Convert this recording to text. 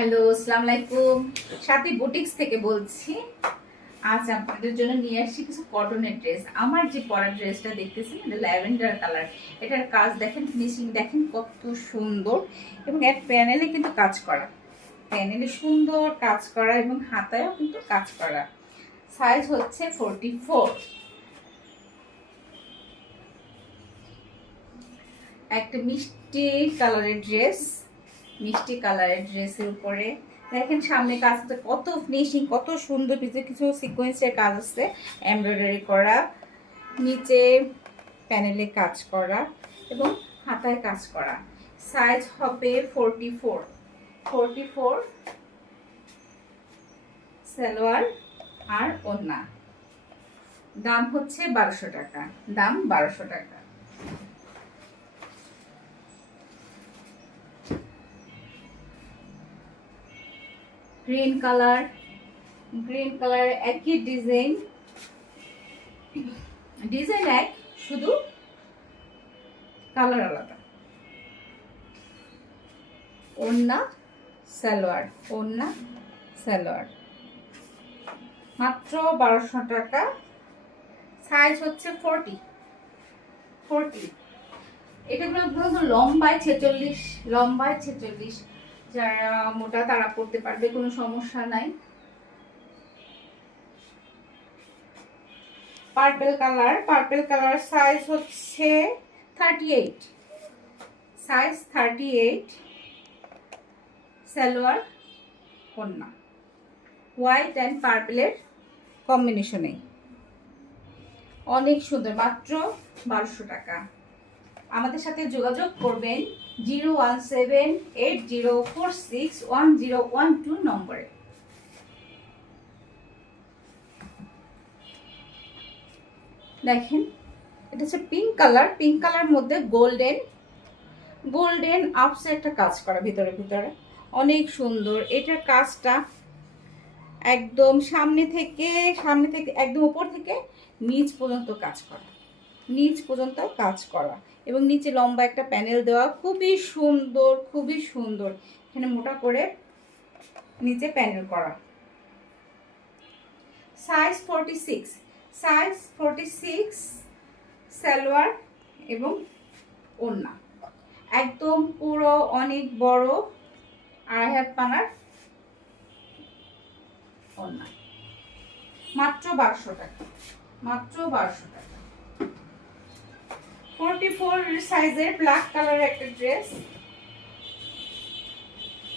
Hello, আসসালামু আলাইকুম। সাথী boutiques থেকে বলছি। আজ আপনাদের জন্য নিয়ে আসছি কিছু কটনের ড্রেস। আমার যে পরা ড্রেসটা দেখতেছেন এটা ল্যাভেন্ডার কালার। এটার কাজ দেখেন, ফিনিশিং দেখেন কত সুন্দর, এবং এর প্যানেলে কিন্তু কাজ করা, প্যানেলে সুন্দর কাজ করা এবং হাতায়ও কিন্তু কাজ করা। সাইজ হচ্ছে 44। একটা মিষ্টি কালারের ড্রেস, মিষ্টি কালারের ড্রেসের উপরে দেখেন সামনে কাজটা কত ফিনিশিং, কত সুন্দর। কিছু কিছু সিকোয়েন্সের কাজ আছে, এমব্রয়ডারি করা, নিচে প্যানেলে কাজ করা এবং হাতায় কাজ করা। সাইজ হবে 44। সালোয়ার আর ওড়না। দাম হচ্ছে 1200 টাকা। দাম 1200 টাকা। গ্রিন কালার, গ্রিন কালার একই ডিজাইন, ডিজাইন এক, শুধু কালার আলাদা। ওড়না সালোয়ার, ওড়না সালোয়ার, মাত্র 1200 টাকা। সাইজ হচ্ছে 40। এটা হলো লম্বায় 46, লম্বায় 46। যারা মোটা তারা পড়তে পারবে, কোনো সমস্যা নাই। Purple colour, purple colour size হচ্ছে 38, সাইজ 38। সালোয়ার ওড়না, হোয়াইট অ্যান্ড পার্পলের কম্বিনেশনে অনেক সুন্দর। মাত্র 1200 টাকা। আমাদের সাথে যোগাযোগ করবেন 01780461012 নম্বরে। দেখেন এটা হচ্ছে পিঙ্ক কালার, পিঙ্ক কালার মধ্যে গোল্ডেন, গোল্ডেন আপসে একটা কাজ করা, ভিতরে ভিতরে অনেক সুন্দর। এটার কাজটা একদম সামনে থেকে একদম উপর থেকে নিচ পর্যন্ত কাজ করা, নিচ পর্যন্ত কাজ করা, এবং নিচে লম্বা একটা প্যানেল দেওয়া, খুবই সুন্দর, খুবই সুন্দর। এখানে মোটা করে নিচে প্যানেল করা। Size 46, size 46। সালোয়ার এবং ওড়না একদম পুরো অনেক বড়, 2.5 হাত পানার ওড়না। মাত্র 1200 টাকা, মাত্র 1200 টাকা। 44 সাইজের ব্ল্যাক কালারের একটা ড্রেস।